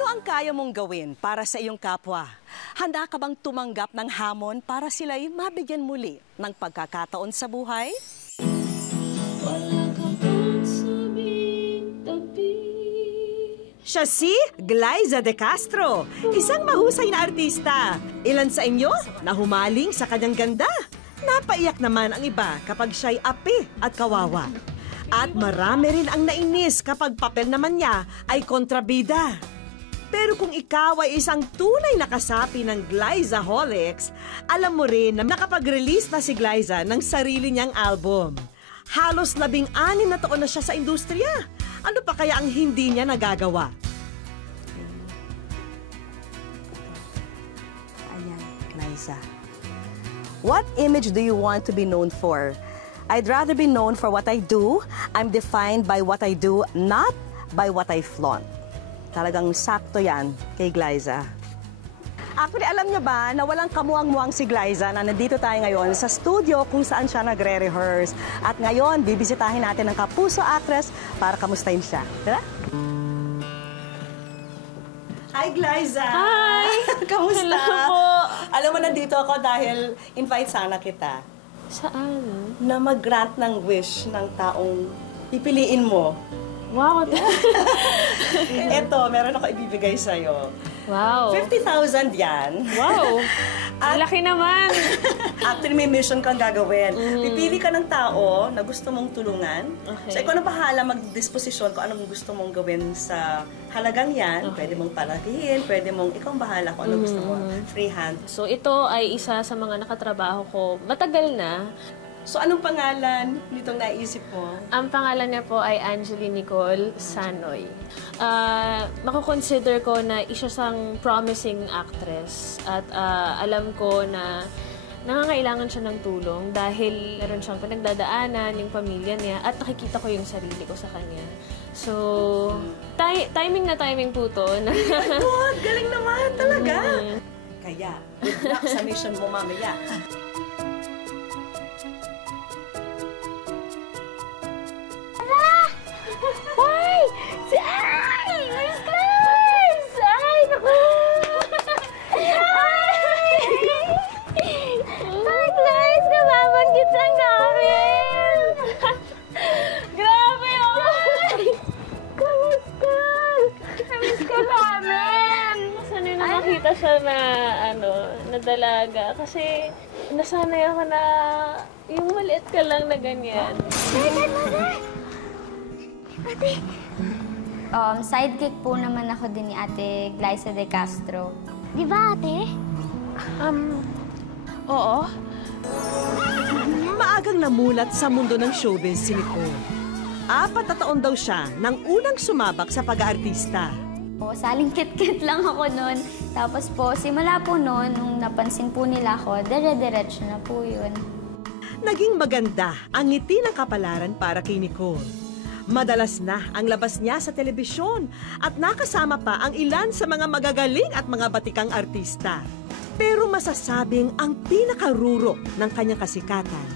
Ano ang kaya mong gawin para sa iyong kapwa? Handa ka bang tumanggap ng hamon para sila'y mabigyan muli ng pagkakataon sa buhay? Siya si Glyza De Castro, isang mahusay na artista. Ilan sa inyo nahumaling sa kanyang ganda? Napaiyak naman ang iba kapag siya'y api at kawawa. At marami rin ang nainis kapag papel naman niya ay kontrabida. Pero kung ikaw ay isang tunay na kasapi ng Glyzaholics, alam mo rin na nakapag-release na si Glyza ng sarili niyang album. Halos 16 na taon na siya sa industriya. Ano pa kaya ang hindi niya nagagawa? Ayan, Glyza. What image do you want to be known for? I'd rather be known for what I do. I'm defined by what I do, not by what I flaunt. Talagang sakto yan kay Glyza. Actually, alam niyo ba na walang kamuang-muang si Glyza na nandito tayo ngayon sa studio kung saan siya nagre-rehearse. At ngayon, bibisitahin natin ang Kapuso Actress para kamustahin siya. Tara? Hi, Glyza! Hi! Kamusta? Hello po! Alam mo, nandito ako dahil invite sana kita. Saan? Na mag-grant ng wish ng taong pipiliin mo. Wow! Eto, meron ako ibibigay sa'yo. Wow! 50,000 yan. Wow! Ang laki naman! Actually, may mission kang gagawin. Pipili ka ng tao na gusto mong tulungan. Okay. So, ikaw na bahala mag-disposisyon kung anong gusto mong gawin sa halagang yan. Okay. Pwede mong palakihin, pwede mong, ikaw ang bahala kung ano gusto mo. Free hand. So, ito ay isa sa mga nakatrabaho ko. Matagal na. So, anong pangalan nitong naisip mo? Ang pangalan niya po ay Angeline Nicole Sanoy. Mako-consider ko na isa siyang promising actress. At alam ko na nangangailangan siya ng tulong dahil meron siyang pinagdadaanan, yung pamilya niya, at nakikita ko yung sarili ko sa kanya. So, timing na timing po to. Good! Galing naman talaga! Kaya, good luck sa mission mo mamaya. Ay! Ay! Miss Class! Ay, naku! Ay! Ay, Class! Nababanggit lang namin! Grabe, oh! Kamusta? Miss ka namin! Sana yung nakakita siya na, na dalaga. Kasi, nasanay ako na yung maliit ka lang na ganyan. Ate! Sidekick po naman ako din ni Ate Glyza De Castro. Di ba, ate? Oo. Maagang namulat sa mundo ng showbiz si Nicole. 4 na taon daw siya nang unang sumabak sa pag-aartista. Saling kit-kit lang ako noon. Tapos po, simula po noon, nung napansin po nila ako, dire-diretso na po yun. Naging maganda ang ngiti ng kapalaran para kay Nicole. Madalas na ang labas niya sa telebisyon at nakasama pa ang ilan sa mga magagaling at mga batikang artista. Pero masasabing ang pinakaruro ng kanyang kasikatan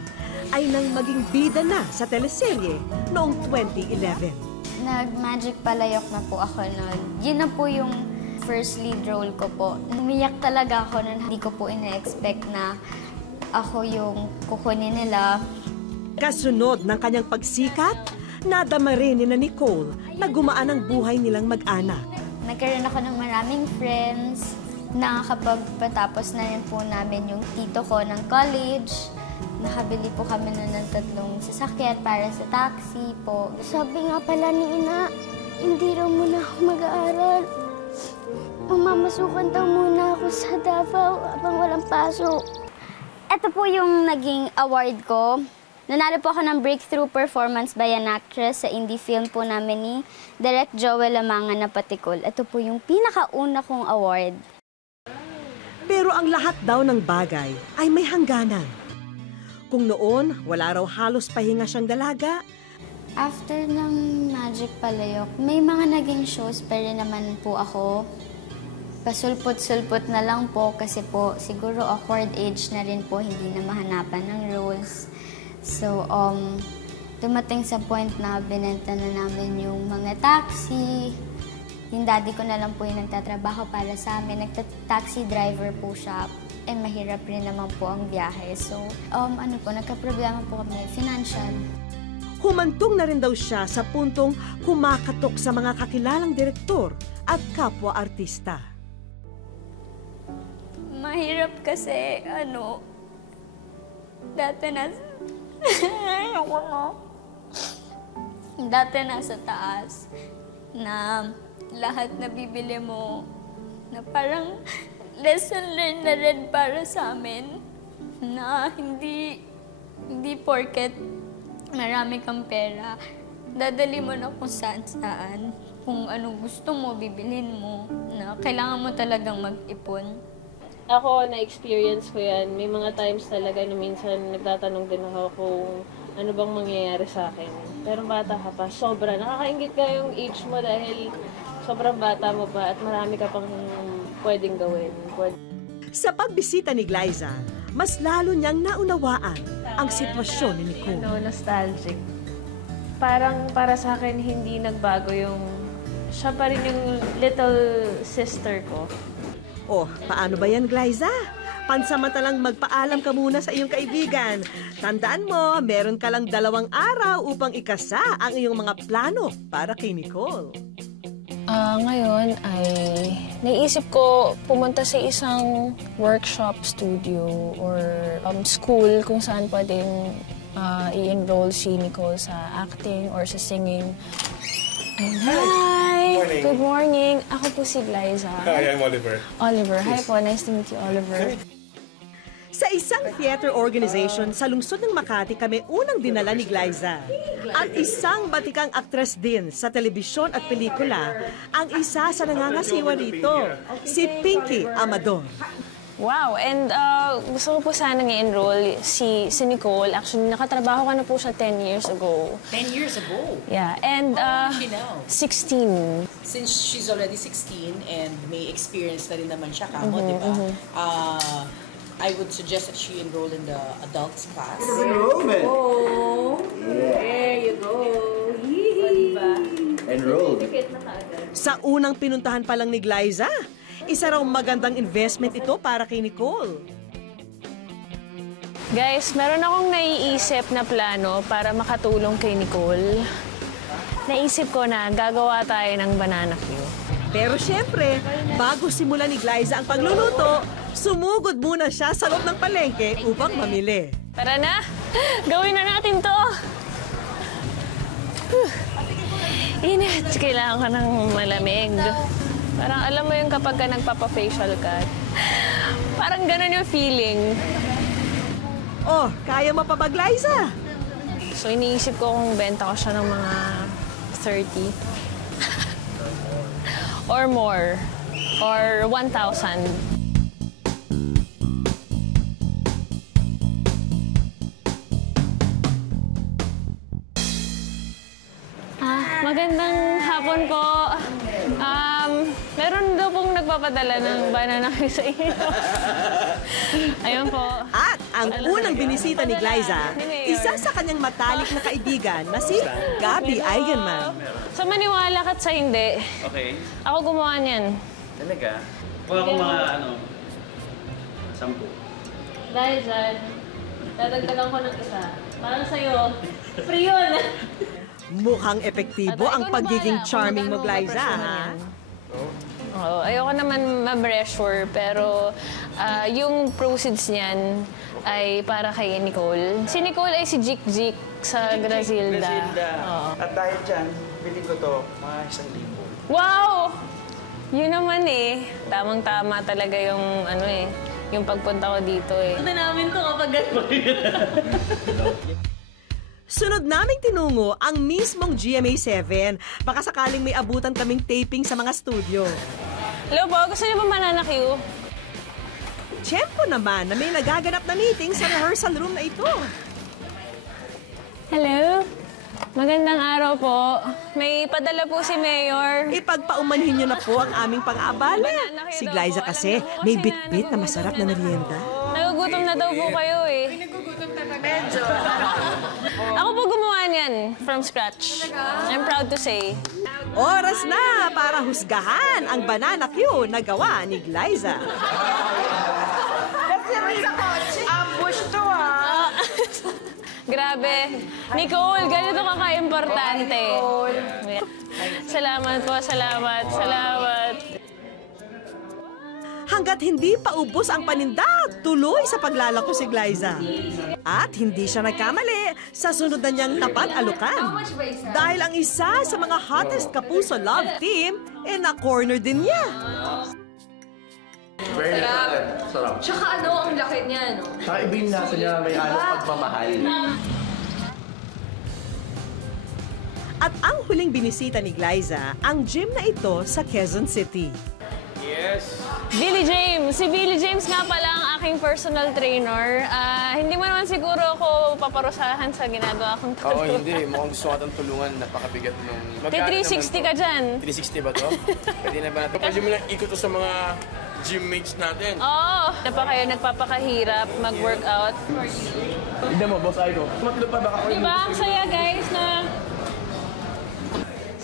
ay nang maging bida na sa teleserye noong 2011. Nag-Magic Palayok na po ako noon. Yun na po yung first lead role ko po. Umiyak talaga ako noon. Hindi ko po ina-expect na ako yung kukunin nila. Kasunod ng kanyang pagsikat, nadama rin ni Nicole na gumaan ang buhay nilang mag-anak. Nagkaroon ako ng maraming friends. Nakakapagpatapos na rin po namin yung tito ko ng college. Nakabili po kami nun ng 3 sasakyan para sa taxi po. Sabi nga pala ni Ina, hindi raw muna ako mag-aaral. Mamamasukan daw muna ako sa Davao habang walang pasok. Ito po yung naging award ko. Nanalo po ako ng Breakthrough Performance by an Actress sa indie film po namin ni Direk Joel Lamangan na Patikol. Ito po yung pinakauna kong award. Pero ang lahat daw ng bagay ay may hangganan. Kung noon, wala raw halos pahinga siyang dalaga. After ng Magic Palayok, may mga naging shows pero naman po ako. Pasulpot-sulpot na lang po kasi po siguro awkward age na rin po, hindi na mahanapan ng roles. So, dumating sa point na binenta na namin yung mga taxi, Yung daddy ko na lang po yung nagtatrabaho para sa amin. Nagta-taxi driver po siya. Mahirap rin naman po ang biyahe. So, nagka-problema po kami, financial. Humantong na rin daw siya sa puntong kumakatok sa mga kakilalang direktor at kapwa-artista. Mahirap kasi, dati nasa taas na lahat na bibili mo na parang lesson learned na rin para sa amin na hindi porket marami kang pera, dadali mo na kung saan. Kung anong gusto mo, bibilhin mo, na kailangan mo talagang mag-ipon. Ako, na-experience ko yan. May mga times talaga na minsan nagtatanong din ako kung ano bang mangyayari sa akin. Pero bata ka pa, sobra. Nakakaingit ka yung age mo dahil sobrang bata mo pa at marami ka pang pwedeng gawin. Sa pagbisita ni Glyza, mas lalo niyang naunawaan ang sitwasyon ni Nicole. Nostalgic. Parang para sa akin, hindi nagbago yung... Siya pa rin yung little sister ko. Oh, paano ba yan, Glyza? Pansamantalang magpaalam ka muna sa iyong kaibigan. Tandaan mo, meron ka lang 2 araw upang ikasa ang iyong mga plano para kay Nicole. Ngayon ay naisip ko pumunta sa isang workshop studio or school kung saan pwedeng i-enroll si Nicole sa acting or sa singing. Hi! Good morning. Ako po si Glyza. Hi, I'm Oliver. Oliver. Hi po. Nice to meet you, Oliver. Sa isang theater organization sa lungsod ng Makati kami unang dinala ni Glyza. At isang batikang aktres din sa telebisyon at pelikula, ang isa sa nangangasiwa rito, si Pinky Amador. Wow! And gusto ko po sanang i-enroll si Nicole. Actually, nakatrabaho ka na po siya 10 years ago. 10 years ago? Yeah. And How old is she now? 16. Since she's already 16 and may experience na rin naman siya kamo, di ba? I would suggest that she enroll in the adults class. Enrollment. Oh, there you go. Enrolled. Sa unang pinuntahan pa lang ni Glyza, isa raw magandang investment ito para kay Nicole. Guys, meron akong naiisip na plano para makatulong kay Nicole. Naisip ko na gagawa tayo ng banana cue. Pero syempre, bago simulan ni Glyza ang pagluluto, sumugod muna siya sa loob ng palengke upang mamili. Tara na! Gawin na natin to! Init! Kailangan ko ng malamig. Parang alam mo yung kapag ka nagpapa-facial ka, parang ganun yung feeling. Oh, kaya mo pa ba, Glyza? So iniisip ko kung benta ko siya ng mga 30. Or more. Or 1,000. Magandang hapon po. Meron daw pong nagpapadala ng banana sa inyo. Ayun po. At ang unang binisita ni Glyza, isa sa kanyang matalik na kaibigan na si Gabby Eigenman. Sa maniwala ka't sa hindi. Okay. Ako gumawa niyan. Talaga? Kuha ko mga 10. Dahil dyan, dadagdagan ko ng isa. Parang sa'yo, free yun. Mukhang epektibo ang pagiging charming mo, Glyza, ha? Oo, ayoko naman ma-pressure, pero yung proceeds niyan ay para kay Nicole. Si Nicole ay si Jik Jik sa Grazilda. Oo. At dahil dyan, bilhin ko to, mga 1,000. Wow! Yun naman eh. Tamang-tama talaga yung yung pagpunta ko dito eh. Ito namin to kapag Sunod naming tinungo ang mismong GMA7. Baka sakaling may abutan kaming taping sa mga studio. Hello po, gusto niyo ba banana cue? Tiyempo naman na may nagaganap na meeting sa rehearsal room na ito. Hello? Magandang araw po. May padala po si Mayor. Ipagpaumanhin niyo na po ang aming pang-aabala. Si Glyza kasi may bit-bit na masarap na merienda. Nagugutom na daw po kayo eh. Ako po gumawa niyan from scratch. I'm proud to say. Oras na para husgahan ang banana Q na gawa ni Glyza. Ambush to ah! Grabe. Nicole, ganito ka ka-importante. Salamat po, salamat, salamat. Hanggat hindi pa ubos ang paninda, tuloy sa paglalako si Glyza. At hindi siya nagkamali sa sunod na niyang tapad-alukan. Dahil ang isa sa mga hottest kapuso love team, na-corner din niya. Very sarap. Tsaka ang laki niya, no? Tsaka iba yung nasa niya, may halong pagmamahal. At ang huling binisita ni Glyza, ang gym na ito sa Quezon City. Yes. Billy James. Si Billy James nga pala ang aking personal trainer. Hindi mo naman siguro ako paparusahan sa ginagawa kong tulungan. Oo, hindi. Mukhang gusto ka ng tulungan. Napakabigat nung... May 360 ka dyan. 360 ba to? Pwede na ba natin? Pwede mo lang ikot to sa mga gymmates natin. Oo. Na pa kayo nagpapakahirap mag-workout. Hindi mo, boss Aiko. Matlo pa baka ako. Diba? Ang saya guys na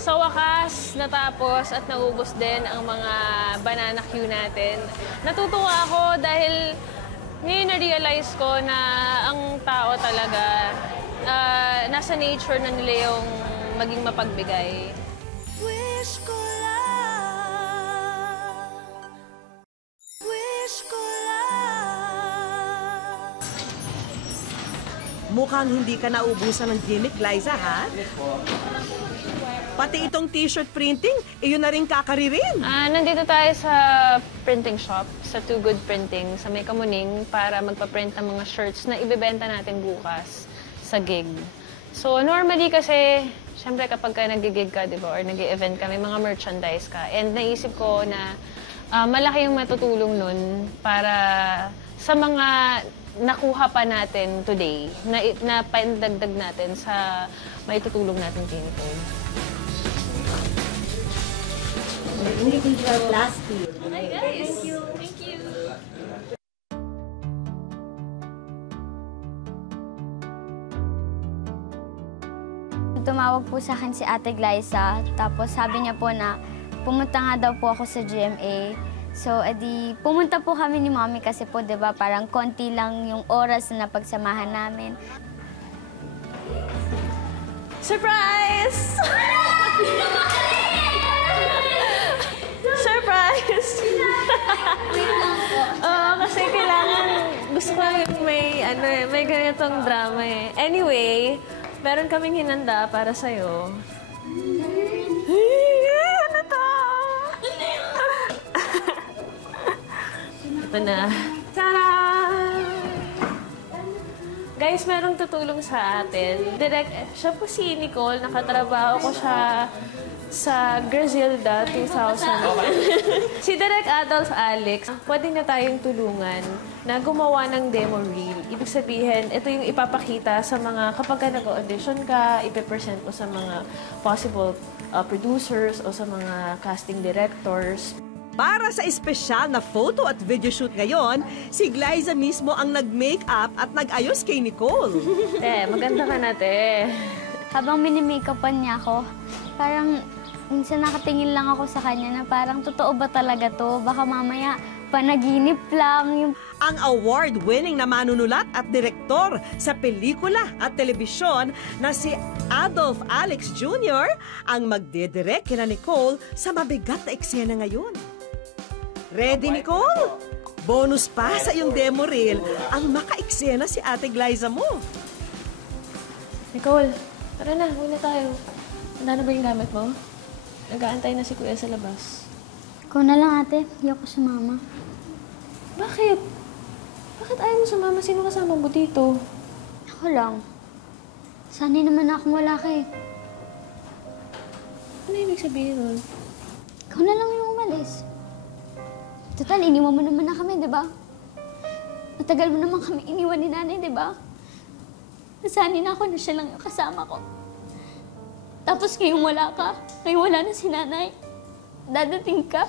sa wakas natapos at naubos din ang mga banana Q natin. Natutuwa ako dahil ngayon na-realize ko na ang tao talaga nasa nature na nila yung maging mapagbigay. Wish ko lang, wish ko lang. Mukhang hindi ka naubusan ng gimmick, Glyza, ha? Pati itong t-shirt printing, iyon na rin kakaririn. Nandito tayo sa printing shop, sa Too Good Printing, sa May Kamuning, para magpa-print ng mga shirts na ibebenta natin bukas sa gig. So, normally kasi, syempre kapag ka nag-gig ka, di ba, or nag-event ka, may mga merchandise ka. And naisip ko na malaki yung matutulong nun para sa mga nakuha pa natin today, na pandagdag natin sa maitutulong natin kay Nicole. Making your plastic. Hi guys! Thank you! Thank you! Tumawag po sa akin si Ate Glyza, tapos sabi niya po na pumunta nga daw po ako sa GMA. So, edi, pumunta po kami ni Mommy kasi po, di ba, parang konti lang yung oras na napagsamahan namin. Surprise! Surprise! Kasi kailangan, gusto ko may ganitong drama eh. Anyway, meron kaming hinanda para sa'yo. Ano to? Ito na. Tada! Guys, merong tutulong sa atin. Siya po si Nicole, nakatrabaho ko siya sa Grazilda 2000. Si Direk Adolf Alex, pwede na tayong tulungan na gumawa ng demo reel. Ibig sabihin, ito yung ipapakita sa mga, kapag nag-audition ka, ipipresent mo sa mga possible producers o sa mga casting directors. Para sa espesyal na photo at video shoot ngayon, si Glyza mismo ang nag-makeup at nag-ayos kay Nicole. Maganda ka na, te. Habang mini-makeupan niya ako, parang minsan nakatingin lang ako sa kanya na parang totoo ba talaga to? Baka mamaya panaginip lang. Ang award-winning na manunulat at direktor sa pelikula at telebisyon na si Adolf Alex Jr. ang magdidirect kina Nicole sa mabigat na eksena ngayon. Ready, Nicole? Bonus pa sa iyong demo reel ang maka-eksena si Ate Glyza mo. Nicole, tara na, huwi na tayo. Handa na ba yung gamit mo? Nag-aantay na si Kuya sa labas. Ikaw na lang, ate. Hindi ako sumama. Bakit? Bakit ayaw mo sumama? Sino kasama mo dito? Ako lang. Sanay naman akong wala ka eh. Ano ibig sabihin nun? Ikaw na lang yung umalis. Total, iniwan mo naman na kami, di ba? Matagal mo naman kami iniwan ni nanay, di ba? Nasanay na ako na siya lang yung kasama ko. Tapos ngayong wala ka, ngayong wala na si nanay. Dadating ka.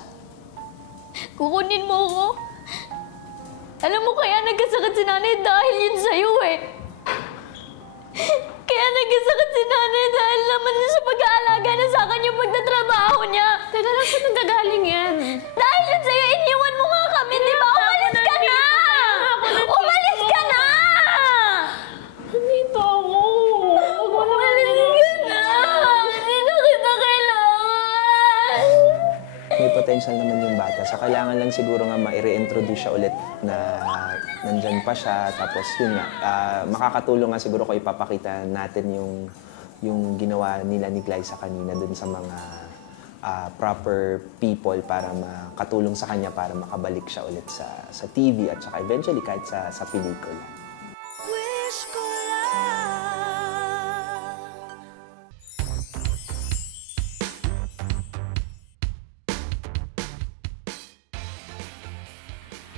Kukunin mo ko. Alam mo kaya nagkasakit si nanay dahil yun sa'yo eh. Kaya nagkasakit si nanay dahil naman sa pag-aalaga na sa akin yung pagtatrabaho. Saan nanggagaling yan? Dahil yun sa'yo, iniwan mo nga kami, di ba? Umalis ka na! Umalis ka na! Nandito ako. Umalis ka na! Hindi na kita kailangan! May potential naman yung bata. So, kailangan lang siguro nga ma-reintroduce siya ulit na nandyan pa siya. Tapos, yun nga, makakatulong nga siguro ko ipapakita natin yung ginawa nila ni Glyza kanina dun sa mga proper people para makatulong sa kanya para makabalik siya ulit sa TV at saka eventually kahit sa pelikula. Wish ko lang.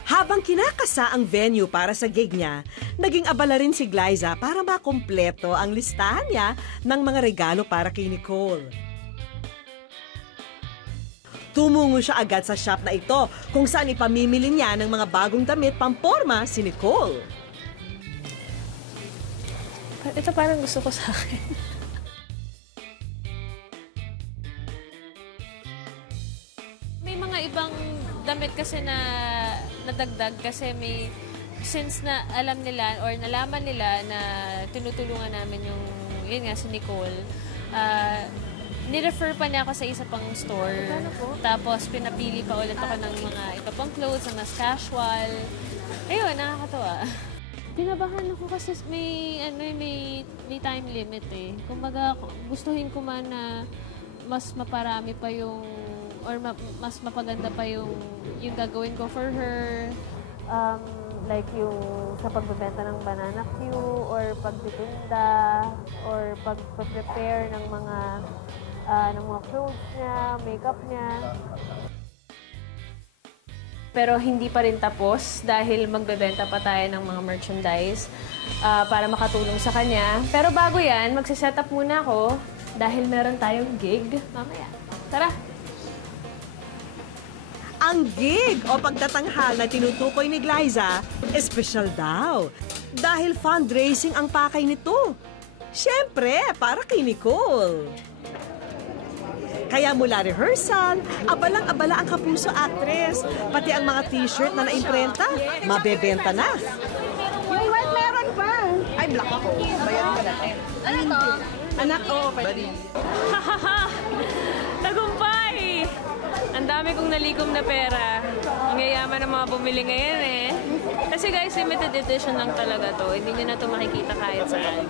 Habang kinakasa ang venue para sa gig niya, naging abala rin si Glyza para makumpleto ang listahan niya ng mga regalo para kay Nicole. Tumungo siya agad sa shop na ito kung saan ipamimili niya ng mga bagong damit pamporma si Nicole. Ito parang gusto ko sa akin. May mga ibang damit kasi na nadagdag kasi since na alam nila or nalaman nila na tinutulungan namin yun nga si Nicole, ni-refer pa niya ako sa isa pang store. Tapos pinapili pa ulit ako ng mga iba pang clothes, na mas casual. Ayun, nakakatawa. Dinabahan ako kasi may time limit eh. Kumbaga, gustuhin ko man na mas maparami pa or mas mapaganda pa yung gagawin ko for her. Like yung sa pagbebenta ng banana Q, or pagtitinda, or pag-prepare ng mga clothes niya, makeup niya. Pero hindi pa rin tapos dahil magbebenta pa tayo ng mga merchandise para makatulong sa kanya. Pero bago yan, magsiset up muna ako dahil meron tayong gig mamaya. Tara! Ang gig o pagtatanghal na tinutukoy ni Glyza, espesyal daw. Dahil fundraising ang pakay nito. Siyempre, para kay Nicole. Kaya mula rehearsal, abalang-abala ang Kapuso actress. Pati ang mga t-shirt na naimprenta, mabebenta na. Yung white meron pa. Ay, black ako. Bayan ka natin. Ano to? Anak, pwede. Tagumpay! Ang dami kong nalikom na pera. Ang yayaman ng mga bumili ngayon eh. Kasi guys, limited edition lang talaga to. Hindi nyo na to makikita kahit saan.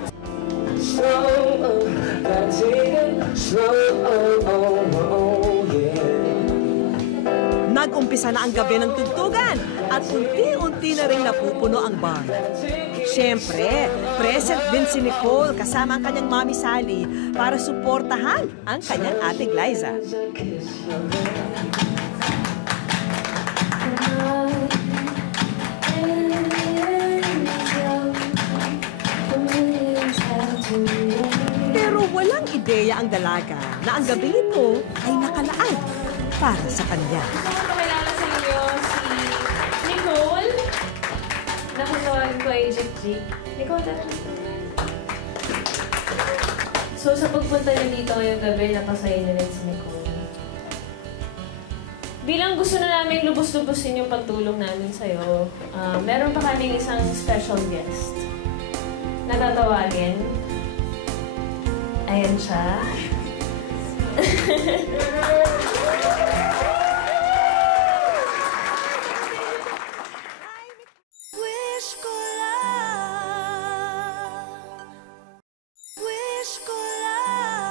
Nag-umpisa na ang gabi ng tugtugan at unti-unti na rin napupuno ang bar. Siyempre, present din si Nicole kasama ang kanyang mami Sally para suportahan ang kanyang ate Glyza. Pero walang ideya ang dalaga na ang gabi ito ay nakalaan para sa kanya. Pakilala sa inyo si Nicole. Nakatawagin ko ay Jik. Nicole, so sa pagpunta niyo dito ngayong gabi, napasaya niyo rin si Nicole. Bilang gusto na namin lubos-lubosin yung pagtulong namin sa'yo, meron pa kaming isang special guest. Natatawagin. Ayan siya. Wish ko lang. Wish ko lang.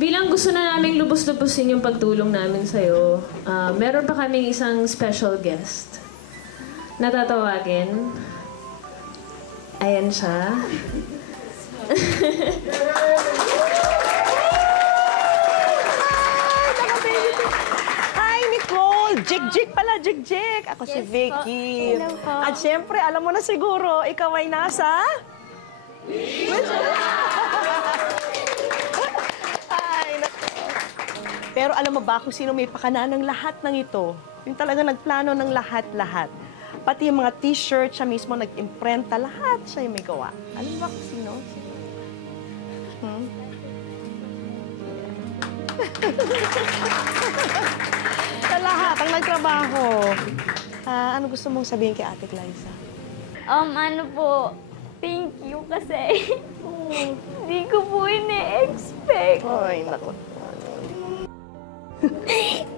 Bilang gusto na namin lubos-lubosin yung pagtulong namin sa'yo, meron pa kaming isang special guest. Natatawagin. Ayan siya. Hi, Nicole! Jik pala, Jik. Ako si Vicky. Hello po. At syempre, alam mo na siguro, ikaw ay nasa... Ay, nako. Pero alam mo ba kung sino may pakana ng lahat ng ito? Yung talaga nagplano ng lahat-lahat. Pati yung mga t-shirt, siya mismo nag-imprenta, lahat siya yung may gawa. Alam mo ba kung sino? Sa lahat, ang nagtrabaho. Ano gusto mong sabihin kay Ate Glyza? Ano po, thank you kasi hindi ko po ine-expect. Ay, naku.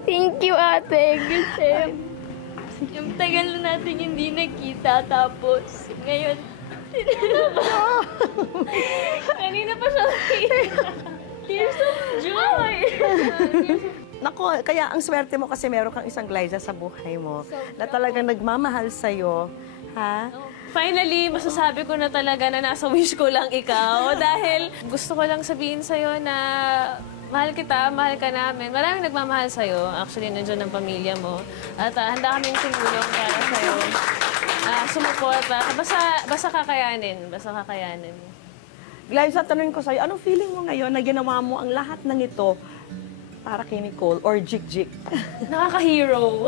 Thank you, ate. Kasi yung tagal na natin hindi nakita, tapos ngayon, kanina pa siya tears of joy. Nako, kaya ang swerte mo kasi meron kang isang Glyza sa buhay mo na talagang nagmamahal sa'yo. Ha? Finally, masasabi ko na talaga na nasa wish ko lang ikaw dahil gusto ko lang sabihin sa'yo na mahal kita, mahal ka namin. Maraming nagmamahal sa'yo. Actually, nandiyan ang pamilya mo. At handa kaming tumulong para sa'yo. Sumuporta. Basta kakayanin. Basta kakayanin. Glyza, tanungin ko sa'yo, anong feeling mo ngayon na ginawa mo ang lahat ng ito para kay Nicole or Jik-Jik? Nakaka-hero.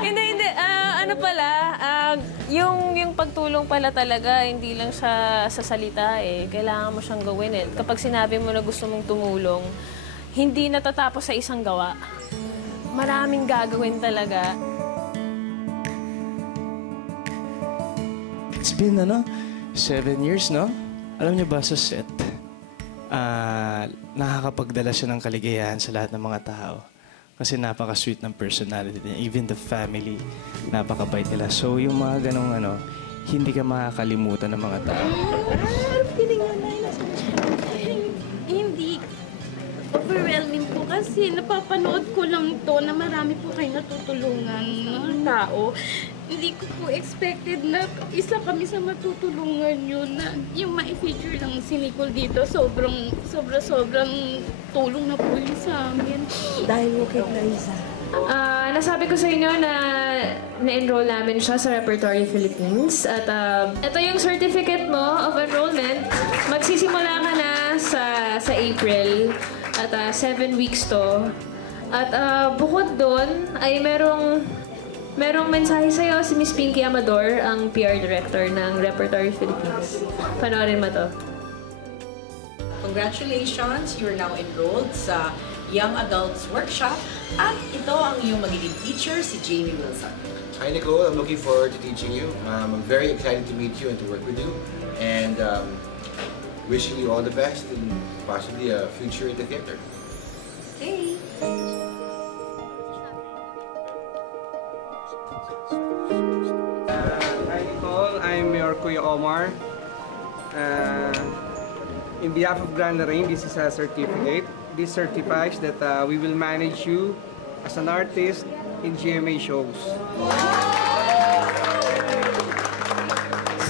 Hindi. Ano pala, yung pagtulong pala talaga, hindi lang siya sa salita eh. Kailangan mo siyang gawin eh. Kapag sinabi mo na gusto mong tumulong, hindi natatapos sa isang gawa. Maraming gagawin talaga. It's been, 7 years, no? Alam niyo ba, sa set, nakakapagdala siya ng kaligayahan sa lahat ng mga tao. Kasi napaka-sweet ng personality niya. Even the family, napakabait nila. So, yung mga ganong hindi ka makakalimutan ng mga tao. Hindi. Overwhelming po kasi napapanood ko lang to na marami po kayo natutulungan ng tao. Hindi ko po expected na isa kami sa matutulungan yun na yung ma-feature lang si Nicole dito. Sobrang tulong na po yun sa amin. Dahil mo kay Glyza. Nasabi ko sa inyo na na-enroll namin siya sa Repertory Philippines. At ito yung certificate mo of enrollment. Magsisimula ka na sa April. At 7 weeks to. At bukod doon ay merong mensahe sa'yo si Miss Pinky Amador, ang PR Director ng Repertory Philippines. Panoorin mo to. Congratulations! You're now enrolled sa Young Adults Workshop at ito ang iyong magiging teacher, si Jamie Wilson. Hi Nicole, I'm looking forward to teaching you. I'm very excited to meet you and to work with you. And wishing you all the best and possibly a future in the theater. Okay. Hi Nicole, I'm your Kuya Omar. In behalf of Grand Lorraine, this is a certificate. This certifies that we will manage you as an artist in GMA shows.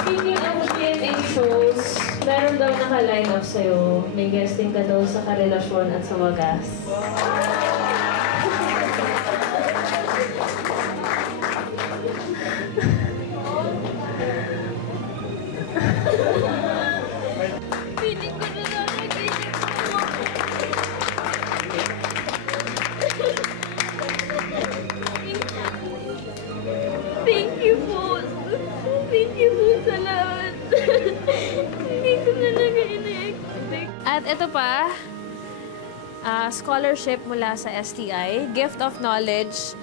Speaking of GMA shows, meron daw naka-line up sa'yo. May guesting ka daw sa Karelasyon at sa Wagas. Piling ko na nanaginip mo. Thank you po. Thank you po sa lahat. Hindi ko talaga ina-expect. At ito pa, scholarship mula sa STI, Gift of Knowledge.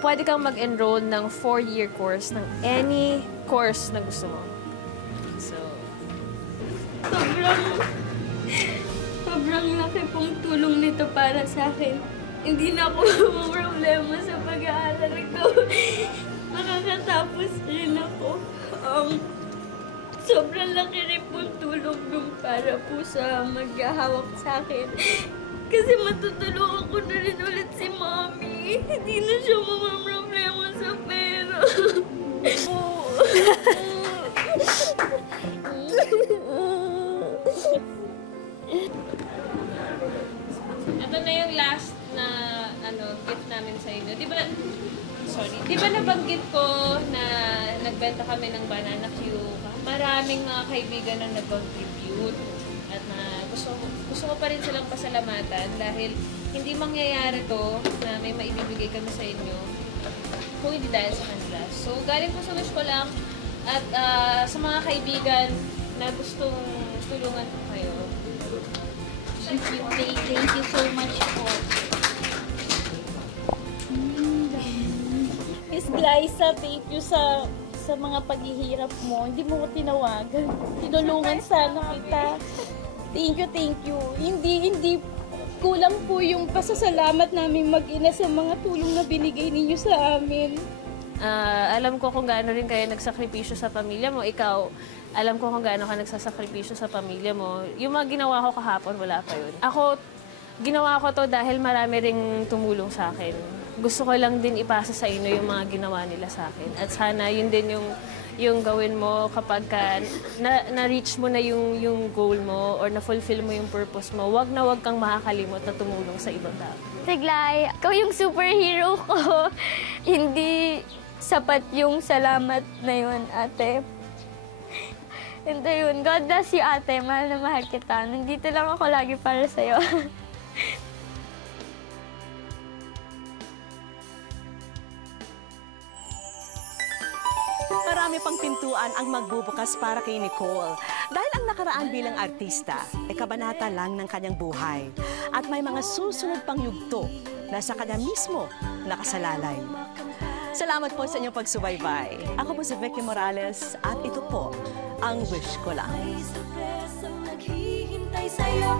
Pwede kang mag-enroll ng 4-year course ng any course na gusto mo. So, Sobrang laki pong tulong nito para sa akin. Hindi na ako problema sa pag-aaral ko. Makakatapos rin ako. Sobrang laki rin pong tulong dun para po sa maghahawak sa akin. Kasi matutulungan ko na rin ulit si Mommy. Hindi na siya problema sa pera. ito na yung last na gift namin sa inyo. Di ba nabanggit ko na nagbenta kami ng banana Q? Maraming mga kaibigan na nag-contribute at na gusto ko pa rin silang pasalamatan dahil hindi mangyayari to na may maibibigay kami sa inyo kung hindi dahil sa kanila. So, galing po sa wish ko lang at sa mga kaibigan na gustong tulungan ko kayo, Thank you so much po. Miss Glyza, thank you sa mga paghihirap mo. Hindi mo ko tinawagan. Tinulungan sana kita. Thank you. Hindi kulang po yung pasasalamat namin mag-ina sa mga tulong na binigay ninyo sa amin. Alam ko kung gaano rin kayo nagsakripisyo sa pamilya mo. Ikaw, alam ko kung gaano ka nagsasakripisyo sa pamilya mo. Yung mga ginawa ko kahapon, wala pa yun. Ako, ginawa ko to dahil marami ring tumulong sa akin. Gusto ko lang din ipasa sa inyo yung mga ginawa nila sa akin. At sana yun din yung gawin mo kapag na-reach mo na yung goal mo or na-fulfill mo yung purpose mo. Wag kang makakalimot na tumulong sa ibang tao. Teglay, ikaw yung superhero ko. Hindi sapat yung salamat na yun, ate. And yun, God bless you, ate. Mahal na mahal kita. Nandito lang ako lagi para sa'yo. Marami pang pintuan ang magbubukas para kay Nicole. Dahil ang nakaraan bilang artista ay kabanata lang ng kanyang buhay. At may mga susunod pang yugto na sa kanya mismo nakasalalay. Salamat po sa inyong pagsubaybay. Ako po si Vicky Morales at ito po ang Wish Ko Lang. May sorpresang naghihintay sa'yo.